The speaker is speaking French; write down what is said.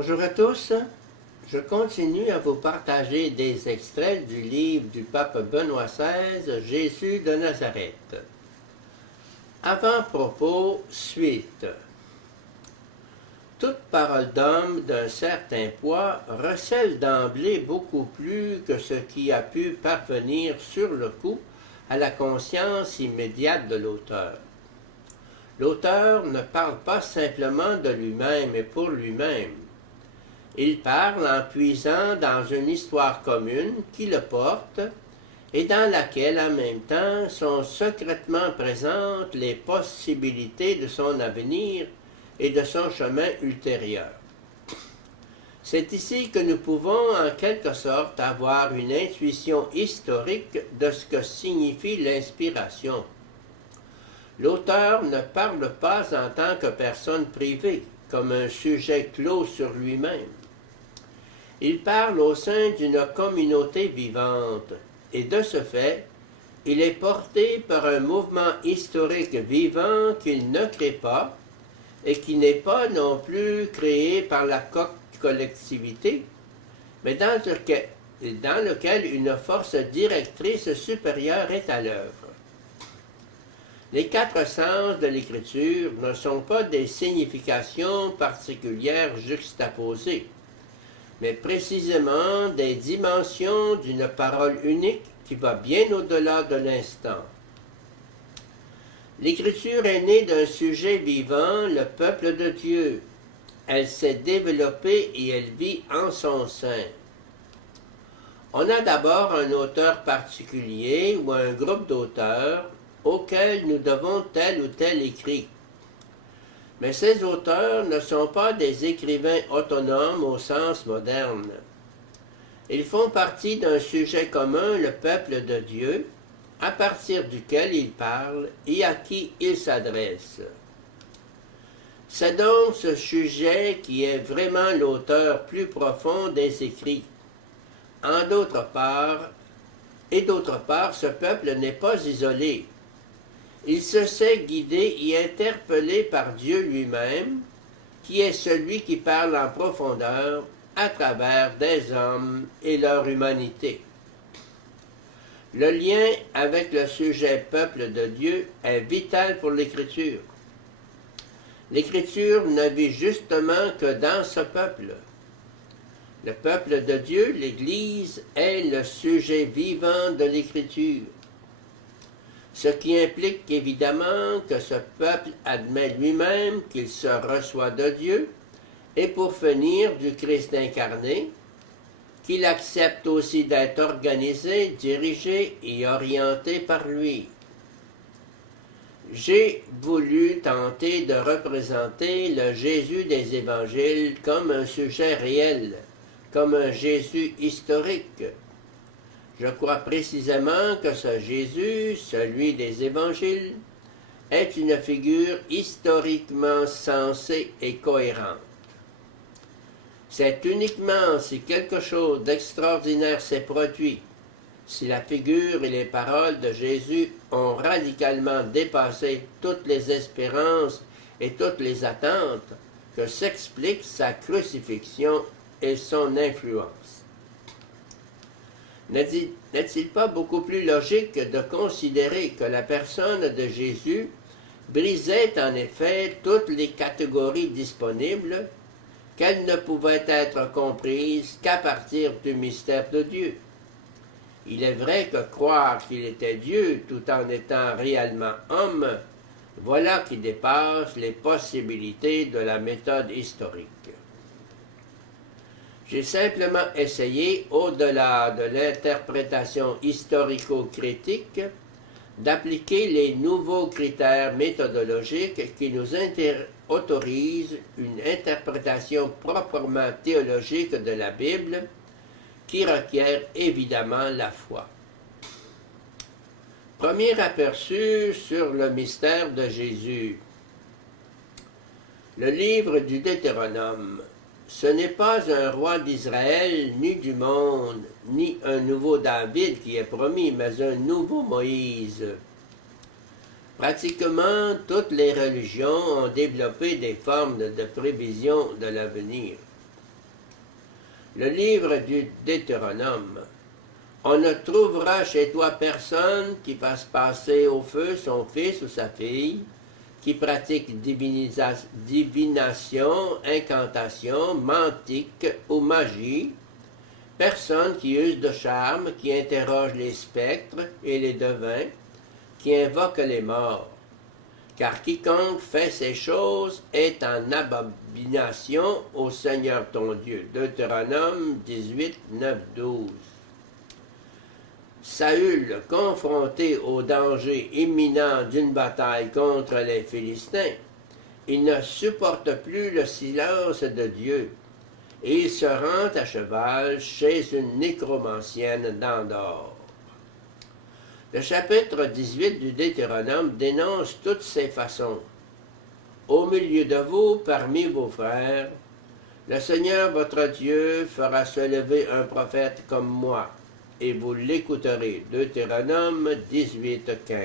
Bonjour à tous, je continue à vous partager des extraits du livre du pape Benoît XVI, Jésus de Nazareth. Avant-propos, suite. Toute parole d'homme d'un certain poids recèle d'emblée beaucoup plus que ce qui a pu parvenir sur le coup à la conscience immédiate de l'auteur. L'auteur ne parle pas simplement de lui-même et pour lui-même. Il parle en puisant dans une histoire commune qui le porte et dans laquelle en même temps sont secrètement présentes les possibilités de son avenir et de son chemin ultérieur. C'est ici que nous pouvons en quelque sorte avoir une intuition historique de ce que signifie l'inspiration. L'auteur ne parle pas en tant que personne privée, comme un sujet clos sur lui-même. Il parle au sein d'une communauté vivante, et de ce fait, il est porté par un mouvement historique vivant qu'il ne crée pas, et qui n'est pas non plus créé par la collectivité, mais dans lequel une force directrice supérieure est à l'œuvre. Les quatre sens de l'écriture ne sont pas des significations particulières juxtaposées, mais précisément des dimensions d'une parole unique qui va bien au-delà de l'instant. L'écriture est née d'un sujet vivant, le peuple de Dieu. Elle s'est développée et elle vit en son sein. On a d'abord un auteur particulier ou un groupe d'auteurs auxquels nous devons tel ou tel écrit. Mais ces auteurs ne sont pas des écrivains autonomes au sens moderne. Ils font partie d'un sujet commun, le peuple de Dieu, à partir duquel ils parlent et à qui ils s'adressent. C'est donc ce sujet qui est vraiment l'auteur plus profond des écrits. D'autre part, ce peuple n'est pas isolé. Il se sait guidé et interpellé par Dieu lui-même, qui est celui qui parle en profondeur à travers des hommes et leur humanité. Le lien avec le sujet peuple de Dieu est vital pour l'Écriture. L'Écriture ne vit justement que dans ce peuple. Le peuple de Dieu, l'Église, est le sujet vivant de l'Écriture. Ce qui implique évidemment que ce peuple admet lui-même qu'il se reçoit de Dieu et pour finir du Christ incarné, qu'il accepte aussi d'être organisé, dirigé et orienté par lui. J'ai voulu tenter de représenter le Jésus des évangiles comme un sujet réel, comme un Jésus historique. Je crois précisément que ce Jésus, celui des évangiles, est une figure historiquement sensée et cohérente. C'est uniquement si quelque chose d'extraordinaire s'est produit, si la figure et les paroles de Jésus ont radicalement dépassé toutes les espérances et toutes les attentes, que s'explique sa crucifixion et son influence. N'est-il pas beaucoup plus logique de considérer que la personne de Jésus brisait en effet toutes les catégories disponibles, qu'elle ne pouvait être comprise qu'à partir du mystère de Dieu? Il est vrai que croire qu'il était Dieu tout en étant réellement homme, voilà qui dépasse les possibilités de la méthode historique. J'ai simplement essayé, au-delà de l'interprétation historico-critique, d'appliquer les nouveaux critères méthodologiques qui nous autorisent une interprétation proprement théologique de la Bible, qui requiert évidemment la foi. Premier aperçu sur le mystère de Jésus. Le livre du Deutéronome. Ce n'est pas un roi d'Israël, ni du monde, ni un nouveau David qui est promis, mais un nouveau Moïse. Pratiquement toutes les religions ont développé des formes de prévision de l'avenir. Le livre du Deutéronome. On ne trouvera chez toi personne qui fasse passer au feu son fils ou sa fille, qui pratique divination, incantation, mantique ou magie, personne qui use de charme, qui interroge les spectres et les devins, qui invoque les morts. Car quiconque fait ces choses est en abomination au Seigneur ton Dieu. Deutéronome 18, 9, 12. Saül, confronté au danger imminent d'une bataille contre les Philistins, il ne supporte plus le silence de Dieu, et il se rend à cheval chez une nécromancienne d'Endor. Le chapitre 18 du Deutéronome dénonce toutes ces façons. Au milieu de vous, parmi vos frères, le Seigneur votre Dieu fera se lever un prophète comme moi, et vous l'écouterez. Deutéronome 18, 15.